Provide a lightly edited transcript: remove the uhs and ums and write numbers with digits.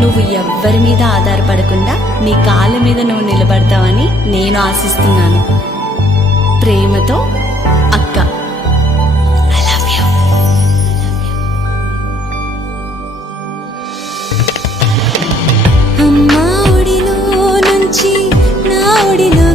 నువ్వు ఎవ్వరి మీద ఆధారపడకుండా నీ కాళ్ళ మీద నువ్వు నిలబడతావని నేను ఆశిస్తున్నాను. ప్రేమతో అక్క. I love you. అమ్మా ఒడిలో నుంచి నా ఒడిలో